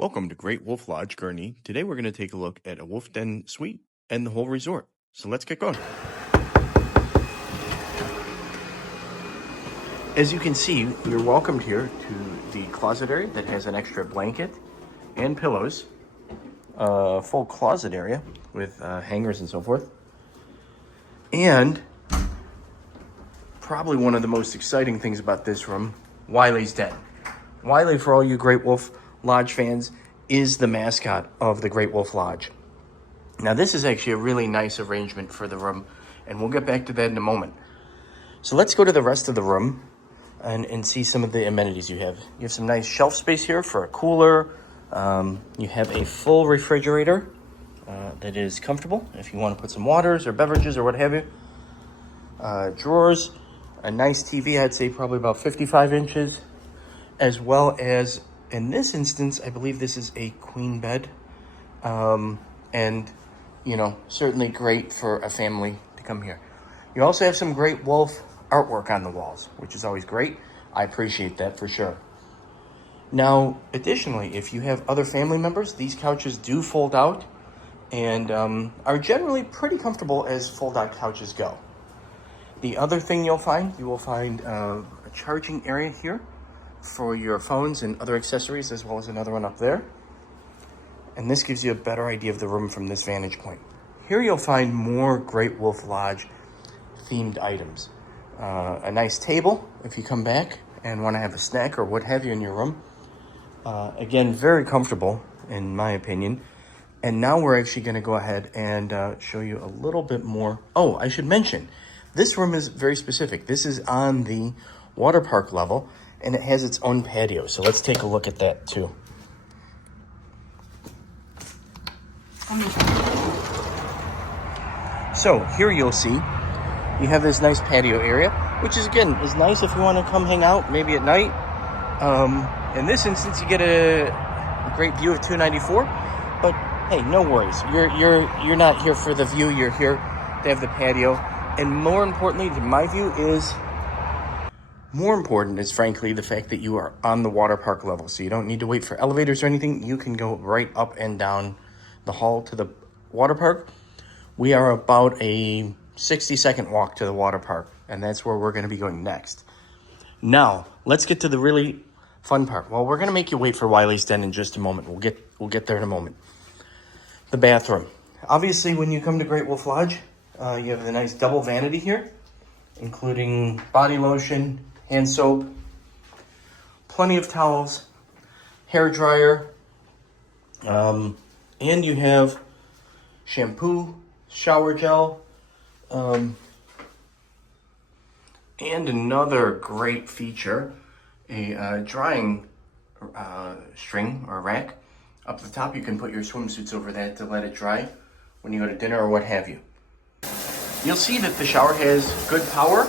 Welcome to Great Wolf Lodge, Gurnee. Today we're going to take a look at a wolf den suite and the whole resort. So let's get going. As you can see, you're welcomed here to the closet area that has an extra blanket and pillows. A full closet area with hangers and so forth. And probably one of the most exciting things about this room, Wiley's Den. Wiley, for all you Great Wolf Lodge fans, is the mascot of the Great Wolf Lodge. Now, this is actually a really nice arrangement for the room, and we'll get back to that in a moment. So let's go to the rest of the room and see some of the amenities you have. You have some nice shelf space here for a cooler. You have a full refrigerator that is comfortable if you want to put some waters or beverages or what have you. Drawers, a nice TV, I'd say probably about 55 inches, as well as, in this instance, I believe this is a queen bed. And, you know, certainly great for a family to come here. You also have some Great Wolf artwork on the walls, which is always great. I appreciate that for sure. Now, additionally, if you have other family members, these couches do fold out and are generally pretty comfortable as fold-out couches go. The other thing you will find a charging area here for your phones and other accessories, as well as another one up there. And this gives you a better idea of the room from this vantage point. Here you'll find more Great Wolf Lodge themed items. A nice table if you come back and want to have a snack or what have you in your room. Again, very comfortable in my opinion. And now we're actually going to go ahead and show you a little bit more. Oh, I should mention, this room is very specific. This is on the water park level and it has its own patio. So let's take a look at that too. So here you'll see you have this nice patio area, which is again is nice if you want to come hang out maybe at night. In this instance, you get a great view of 294. But hey, no worries. You're not here for the view. You're here to have the patio. And more importantly, to my view, is frankly the fact that you are on the water park level. So you don't need to wait for elevators or anything. You can go right up and down the hall to the water park. We are about a 60-second walk to the water park, and that's where we're going to be going next. Now, let's get to the really fun part. Well, we're going to make you wait for Wiley's Den in just a moment. We'll get there in a moment. The bathroom. Obviously, when you come to Great Wolf Lodge, you have the nice double vanity here, including body lotion, hand soap, plenty of towels, hair dryer, and you have shampoo, shower gel, and another great feature, a drying string or rack. Up the top, you can put your swimsuits over that to let it dry when you go to dinner or what have you. You'll see that the shower has good power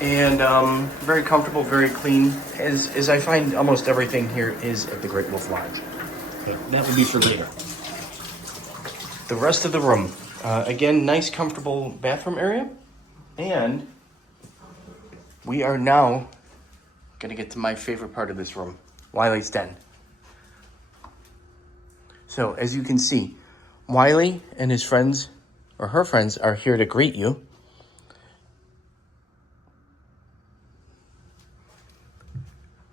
and very comfortable, very clean, as I find almost everything here is at the Great Wolf Lodge. Okay, that would be for later. The rest of the room, again, nice, comfortable bathroom area. And we are now going to get to my favorite part of this room, Wiley's Den. So, as you can see, Wiley and his friends, or her friends, are here to greet you.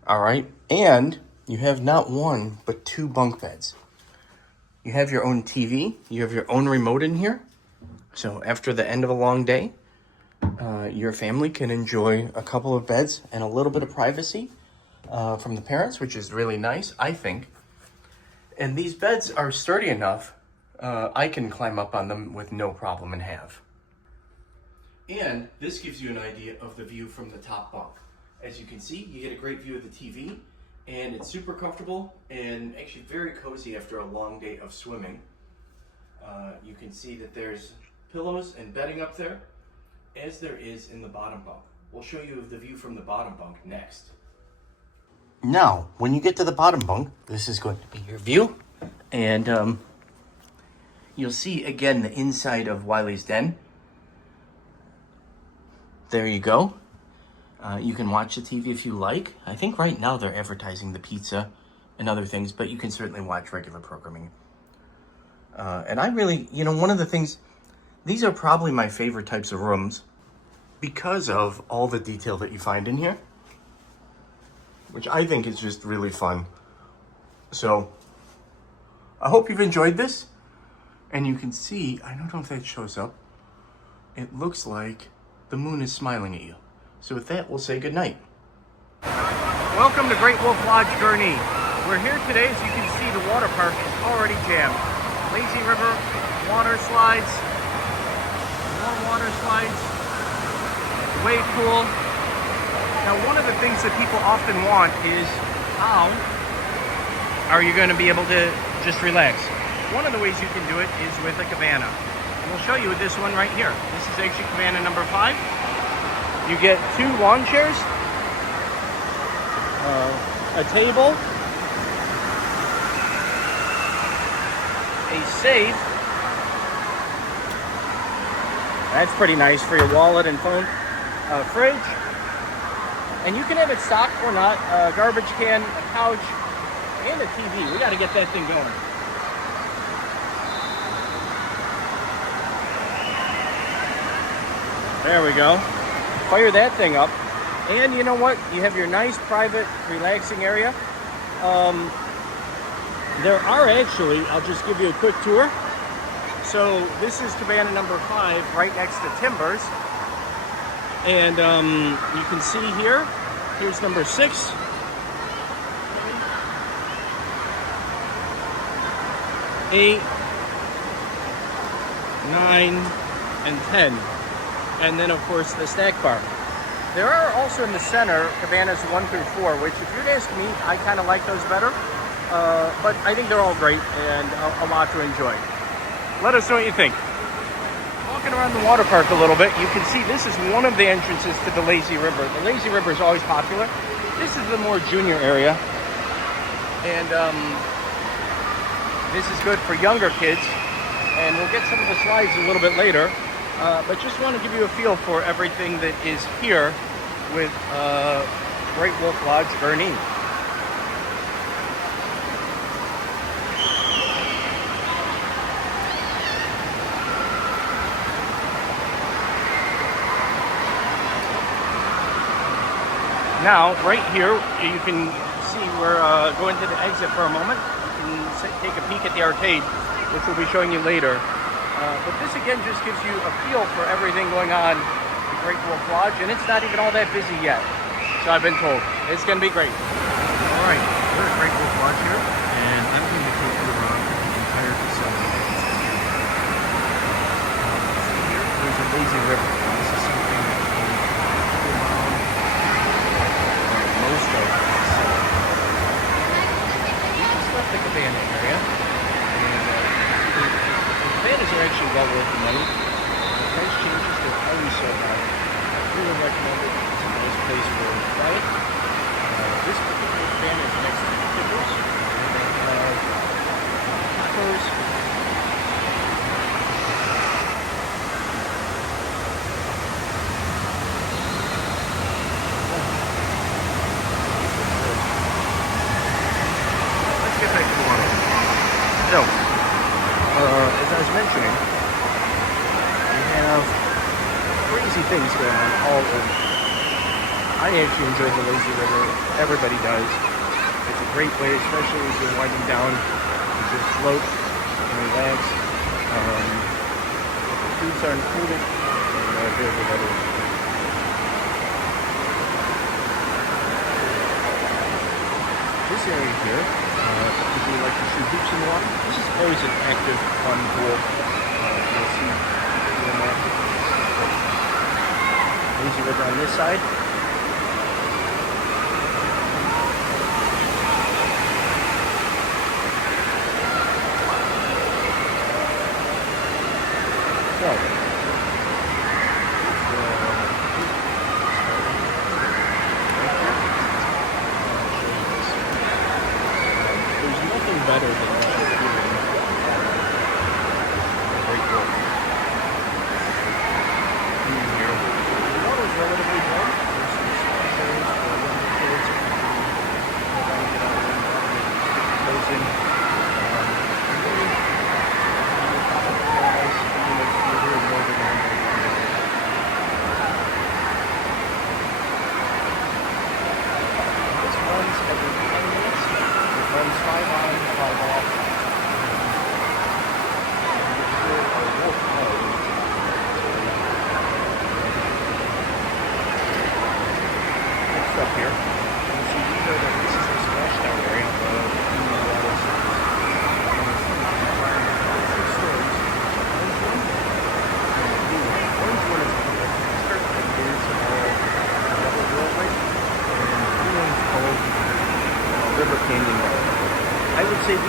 All right, and you have not one, but two bunk beds. You have your own TV, you have your own remote in here. So after the end of a long day, your family can enjoy a couple of beds and a little bit of privacy from the parents, which is really nice, I think. And these beds are sturdy enough, I can climb up on them with no problem and have. And this gives you an idea of the view from the top bunk. As you can see, you get a great view of the TV, and it's super comfortable and actually very cozy after a long day of swimming. You can see that there's pillows and bedding up there, as there is in the bottom bunk. We'll show you the view from the bottom bunk next. Now, when you get to the bottom bunk, this is going to be your view, and you'll see again the inside of Wiley's Den. There you go. You can watch the TV if you like. I think right now they're advertising the pizza and other things, but you can certainly watch regular programming. And I really, one of the things, these are probably my favorite types of rooms because of all the detail that you find in here, which I think is just really fun. So I hope you've enjoyed this. And you can see, I don't know if that shows up, it looks like the moon is smiling at you. So with that, we'll say goodnight. Welcome to Great Wolf Lodge, Gurnee. We're here today, as you can see, the water park is already jammed. Lazy river, water slides, more water slides, wave pool. Now, one of the things that people often want is, how are you going to be able to just relax? One of the ways you can do it is with a cabana. And we'll show you with this one right here. This is actually cabana number 5. You get 2 lawn chairs, a table, a safe. That's pretty nice for your wallet and phone. Fridge. And you can have it stocked or not. A garbage can, a couch, and a TV. We got to get that thing going. There we go. Fire that thing up. And you know what? You have your nice private relaxing area. There are actually, I'll just give you a quick tour. So this is cabana number 5 right next to Timbers. And you can see here, here's number 6. 8, 9, and 10. And then of course the snack bar. There are also in the center cabanas 1 through 4, which if you'd ask me, I kind of like those better. But I think they're all great and a lot to enjoy. Let us know what you think. Walking around the water park a little bit, you can see this is one of the entrances to the Lazy River. The Lazy River is always popular. This is the more junior area. And this is good for younger kids. And we'll get some of the slides a little bit later. But just want to give you a feel for everything that is here with Great Wolf Lodge, Gurnee. Now, right here, you can see we're going to the exit for a moment. You can take a peek at the arcade, which we'll be showing you later. But this again just gives you a feel for everything going on at Great Wolf Lodge, and it's not even all that busy yet. So I've been told. It's going to be great. All right, we're at Great Wolf Lodge here, and I'm going to take you around the entire facility. There's a lazy river. This is something that can go around Most of the facility. We just left the cabana area. Cabanas are actually well worth the money. Price changes, they're always so high. I really recommend it. It's a nice place for quiet. This particular cabana is next to the Timbers. And they have tacos. Let's get back to the water. So, as I was mentioning, we have crazy things going on all over. I actually enjoy the Lazy River. Everybody does. It's a great way, especially as you're winding down, to just float and relax. The foods are included, and very good everything. This area here, if you like to shoot hoops in the water, this is always an active, fun pool. You'll see Lazy River on this side. So, better than what you're doing. Great work. Here. The water is relatively warm. There's some small areas for younger kids.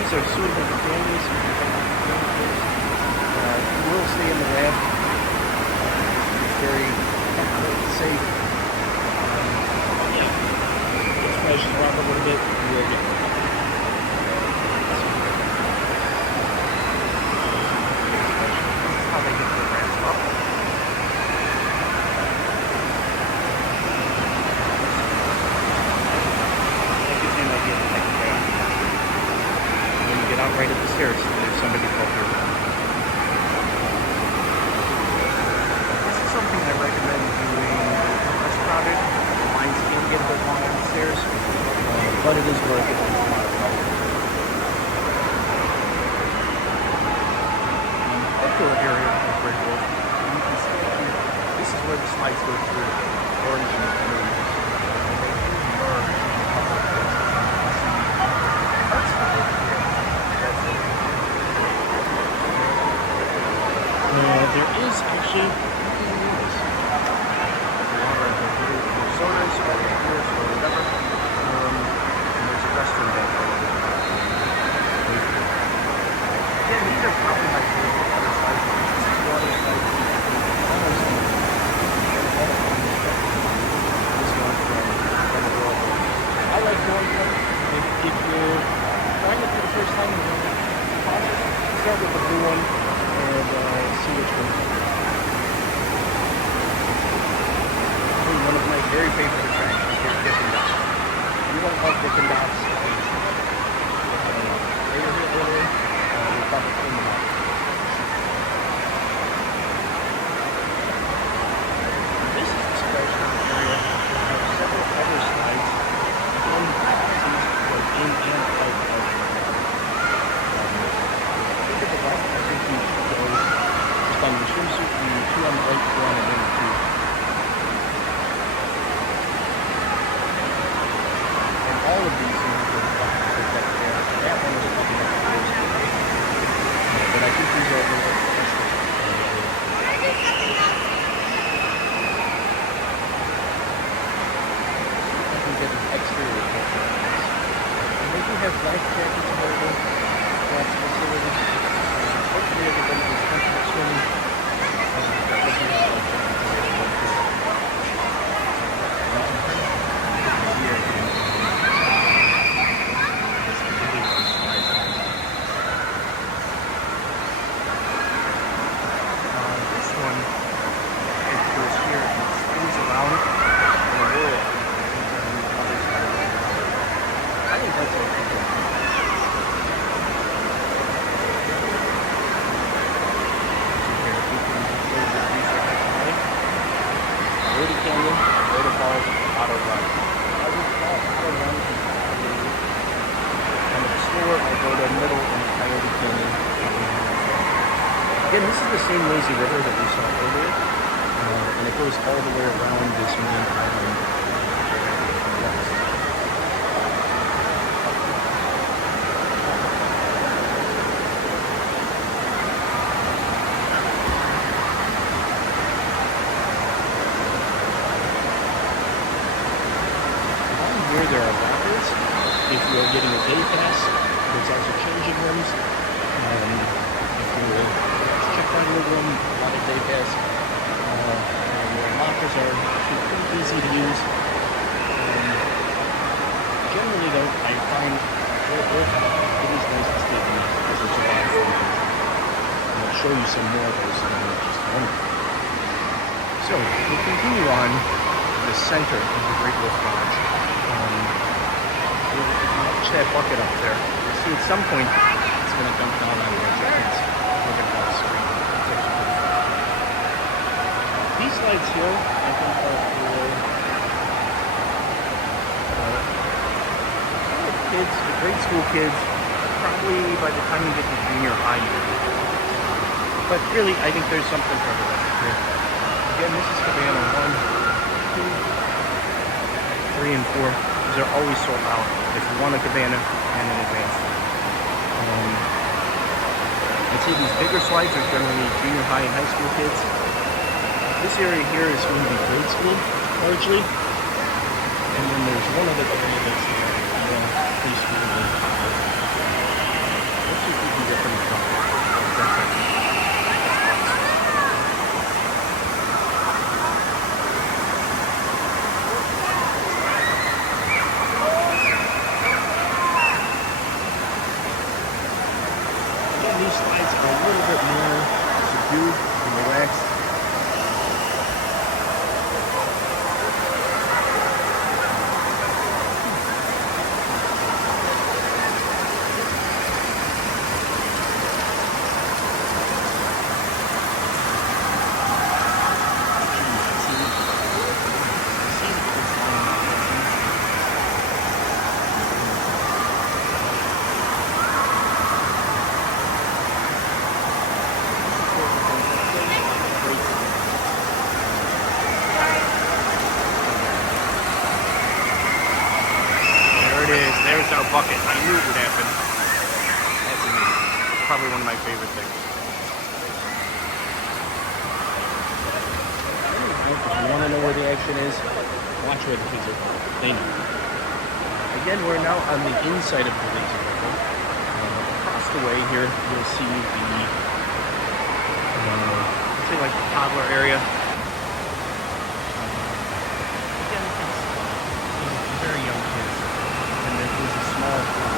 these are suitable for families. You will stay in the lab. It's very comfortable and safe. Yeah. Just measures around a little bit. You will get how they get their ramps up. That gives you an idea of the type of layout. When you get out right at the stairs, there's somebody called here. This is something I recommend doing less crowded. The lines can get a bit long on the stairs, but it is worth it. Outdoor area of Great Wolf. You can see here, this is where the slides go through. Orange and blue. There is actually sodas or beers or whatever. And there's a restroom back there. Yeah, these are probably my favorite water slides. This is water slides. Almost this one from the world. I like going there. If you're trying it for the first time, start with the blue one and see which one. One of my very favorite attractions is Dippin' Dots. You don't love Dippin' Dots. They were here earlier. We'll probably clean them up. This is the special area. There are several other slides. One these go in and out of the think of the left, I think you go just on the swimsuit, the two on the right, two on the wing, two. And all of these are good with that there. That one is looking at the first one. But I think these are a little special. I can get an exterior picture of this. And they do have life jackets available. That facility. Hopefully everybody is comfortable swimming. This one, it goes here and spins around in a whirl. I think that's okay. Canyon, waterfalls, auto run. I would call auto run kind of slower. I go to middle and Coyote Canyon. Again, this is the same lazy river that we saw earlier, and it goes all the way around this main island. There are lockers if you're getting a day pass. There's also changing rooms. If you check out your room, a lot of day pass. Your lockers are pretty easy to use. Generally, though, I find it is nice to stay in because there's a lot of fun. I'll show you some more of those in just a moment. So we continue on to the center of the Great Wolf Lodge. Watch that bucket up there. You see at some point it's going to dump down on your chickens. Look at that screen. These lights here, I think, are for kids, the grade school kids, probably by the time you get to junior high year. But really, I think there's something for everybody here. Again, this is Cabana 1, 2, 3, and 4. These are always sold out if you want a cabana and in advance. I'd say these bigger slides are generally junior high and high school kids. This area here is going to be grade school, largely. And then there's one other area that's preschool. these slides are a little bit more subdued and relaxed. There's our bucket. I knew it would happen. That's amazing. Probably one of my favorite things. If you want to know where the action is, watch where the kids are going. They know. Again, we're now on the inside of the laser level. Across the way here, you'll see the, say like the toddler area. Again, it's very young kids. And there's a small pool.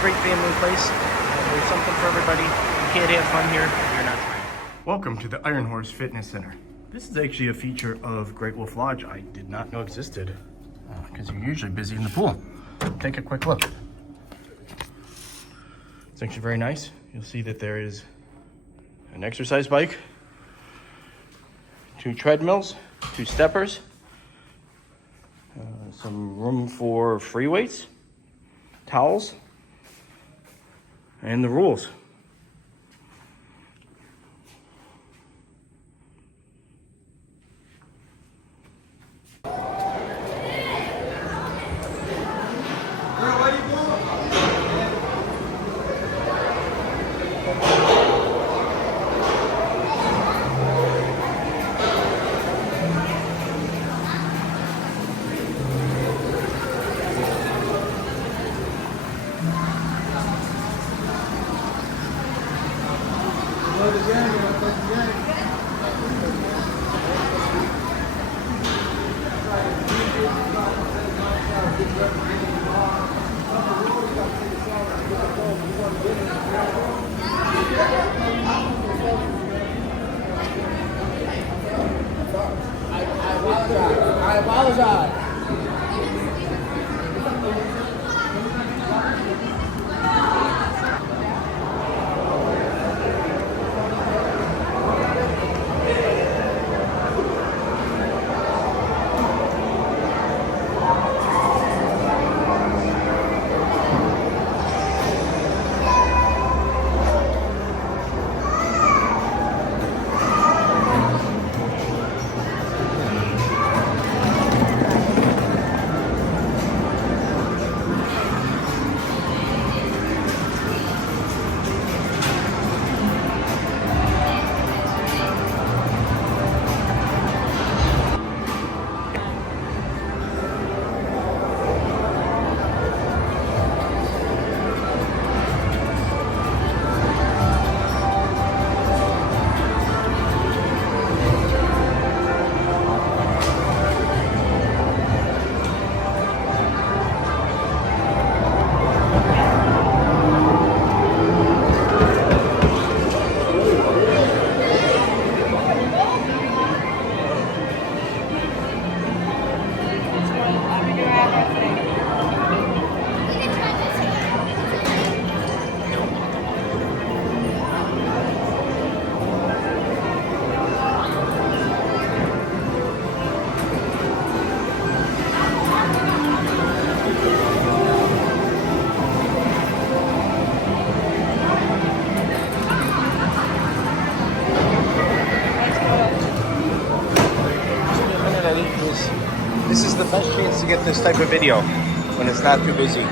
Great family place. There's something for everybody. You can't have fun here if you're not trying. Welcome to the Iron Horse Fitness Center. This is actually a feature of Great Wolf Lodge I did not know existed because you're usually busy in the pool. Take a quick look. It's actually very nice. You'll see that there is an exercise bike, 2 treadmills, 2 steppers, some room for free weights, towels, and the rules. I apologize. can get this type of video when it's not too busy.